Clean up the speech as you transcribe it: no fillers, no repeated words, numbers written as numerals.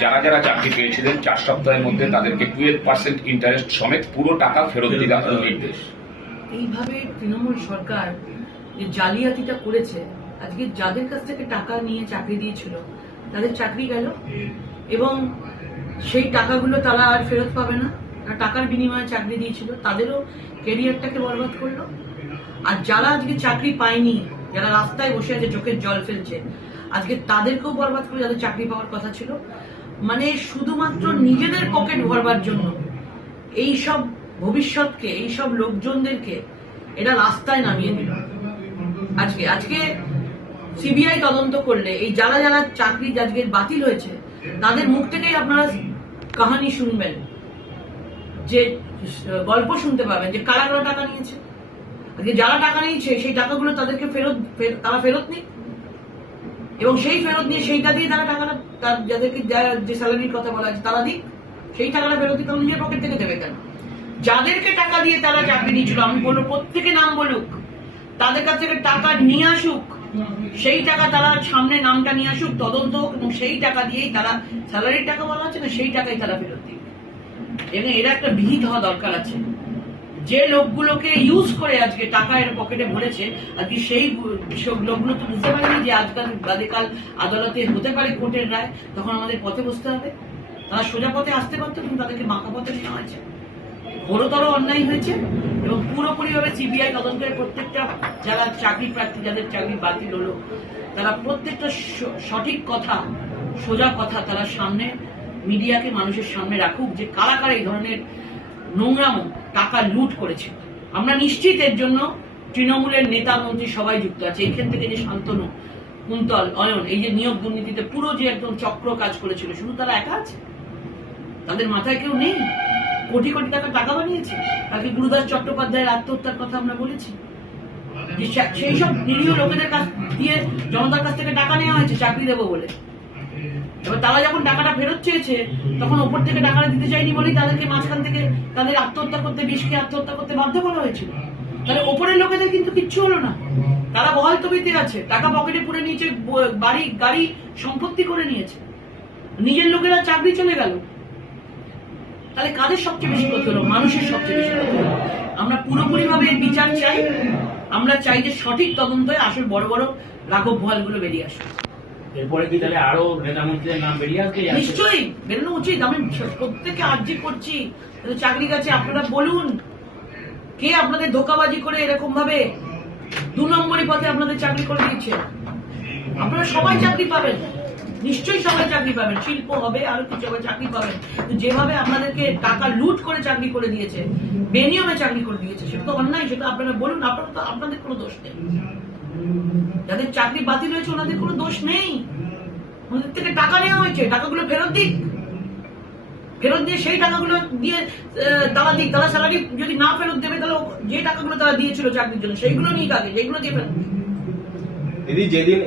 যারা যারা চাকরি পেয়েছিলেন 4 সপ্তাহের মধ্যে তাদেরকে 12% ইন্টারেস্ট সমেত পুরো টাকা ফেরত দেওয়ার নির্দেশ। এইভাবে তৃণমূল সরকার যে জালিয়াতিটা করেছে, আজকে যাদের কাছ থেকে টাকা নিয়ে চাকরি দিয়েছিল তাদের চাকরি গেল এবং সেই টাকাগুলো তারা আর ফেরত পাবে না। টাকার বিনিময়ে চাকরি দিয়েছিল তাদেরও ক্যারিয়ারটাকে বরবাদ করলো। আর যারা আজকে চাকরি পায়নি, যারা রাস্তায় বসে আছে চোখের জল ফেলছে, আজকে তাদেরকেও বরবাদ করে যাদের চাকরি পাওয়ার কথা ছিল। মানে শুধুমাত্র নিজেদের পকেট ভরবার জন্য এইসব ভবিষ্যৎকে, এইসব লোকজনদেরকে এটা রাস্তায় নামিয়ে দিল। আজকে সিবিআই তদন্ত করলে এই যারা যারা চাকরি আজকে বাতিল হয়েছে তাদের মুখ থেকেই আপনারা কাহানি শুনবেন, যে গল্প শুনতে পাবেন যে কারা কারা টাকা নিয়েছে। আজকে যারা টাকা নিয়েছে সেই টাকাগুলো তাদেরকে তারা ফেরত নিক এবং সেই ফেরত নিয়ে সেইটা দিয়ে তারা টাকাটা যাদেরকে যে স্যালারির কথা বলা আছে তারা দিক, সেই টাকাটা ফেরত দিতে নিজের পকেট থেকে দেবে কেন? যাদেরকে টাকা দিয়ে তারা চাকরি দিয়েছিল, আমি বলবো প্রত্যেকে নাম বলুক, তাদের কাছ থেকে টাকা নিয়ে আসুক, সেই টাকা তারা সামনে নামটা নিয়ে আসুক, তদন্ত হোক এবং সেই টাকা দিয়েই তারা স্যালারির টাকা বলা আছে না সেই টাকাই তারা ফেরত দিক। এবং এরা একটা বিহিত হওয়া দরকার আছে। যে লোকগুলোকে ইউজ করে আজকে টাকা এর পকেটে ভরেছে, আজকে সেই লোকগুলো তো বুঝতে পারেনি যে আজকাল বাদেকাল আদালতে হতে পারে কোর্টের রায়, তখন আমাদের পথে বসতে হবে। তারা সোজা পথে আসতে পারতো কিন্তু তাদেরকে বাঁকা পথে নেওয়া হয়েছে। ঘোরতর অন্যায় হয়েছে এবং পুরোপুরিভাবে সিবিআই তদন্তের প্রত্যেকটা যারা চাকরি প্রার্থী, যাদের চাকরি বাতিল হলো, তারা প্রত্যেকটা সঠিক কথা, সোজা কথা তারা সামনে মিডিয়াকে মানুষের সামনে রাখুক যে কারা কারা এই ধরনের নোংরাম টাকা লুট করেছে। আমরা নিশ্চিত এর জন্য তৃণমূলের নেতা মন্ত্রী সবাই যুক্ত আছে। এইখান থেকে যে শান্তনু, কুন্তল, অয়ন, এই যে নিয়োগ দুর্নীতিতে পুরো যে একদম চক্র কাজ করেছিল, শুধু তারা একা আছে? তাদের মাথায় কেউ নেই? কোটি কোটি টাকা বানিয়েছে। তাকে গুরুদাস চট্টোপাধ্যায়ের আত্মহত্যার কথা আমরা বলেছি, সেই সব নিরীহ লোকেদের কাছ দিয়ে জনতার কাছ থেকে টাকা নেওয়া হয়েছে চাকরি দেবো বলে। এবার তারা যখন টাকাটা ফেরত চেয়েছে তখন ওপর থেকে টাকাটা দিতে চাইনি বলেই তাদেরকে মাঝখান থেকে তাদের আত্মহত্যা করতে, বিষকে আত্মহত্যা করতে বাধ্য করা হয়েছিল। তাহলে ওপরের লোকেদের কিন্তু কিচ্ছু হলো না, তারা বহাল তবিতে আছে, টাকা পকেটে পুরে নিয়েছে, বাড়ি গাড়ি সম্পত্তি করে নিয়েছে, নিজের লোকেরা চাকরি চলে গেল। তাহলে কাদের সবচেয়ে বেশি ক্ষতি হলো? মানুষের সবচেয়ে বেশি ক্ষতি হলো। আমরা পুরোপুরিভাবে বিচার চাই। আমরা চাই যে সঠিক তদন্তে আসল বড় বড় রাঘব বোয়ালগুলো বেরিয়ে আসুক। এরপরে কি তাহলে আরো নেতা মন্ত্রীদের নাম বেরিয়ে আসবে? নিশ্চয়ই বেরোনো উচিত। আমি প্রত্যেকে আর্জি করছি, চাকরি কাছে আপনারা বলুন কে আপনাদের ধোকাবাজি করে এরকম ভাবে 2 নম্বরই পথে আপনাদের চাকরি করে দিচ্ছে। আপনারা সবাই চাকরি পাবেন, নিশ্চয়ই সবাই চাকরি পাবেন, শিল্প হবে, আরো কিছু হবে, চাকরি পাবেন। যেভাবে আপনাদেরকে টাকা লুট করে চাকরি করে দিয়েছে, বেনিয়মে চাকরি করে দিয়েছে, সেটা তো অন্যায়। সেটা আপনারা বলুন, আপনারা তো, আপনাদের কোনো দোষ নেই। যাদের চাকরি বাতিল হয়েছে ওনাদের কোনো দোষ নেই, ওনাদের থেকে টাকা নেওয়া হয়েছে, টাকাগুলো ফেরত দিক, ফেরত দিয়ে সেই টাকাগুলো দিয়ে তারা দিক। তারা স্যালারি যদি না ফেরত দেবে তাহলে যে টাকাগুলো তারা দিয়েছিল চাকরির জন্য সেইগুলো নিয়ে কাকে, যেগুলো দিয়ে ফেরত। দিদি যেদিন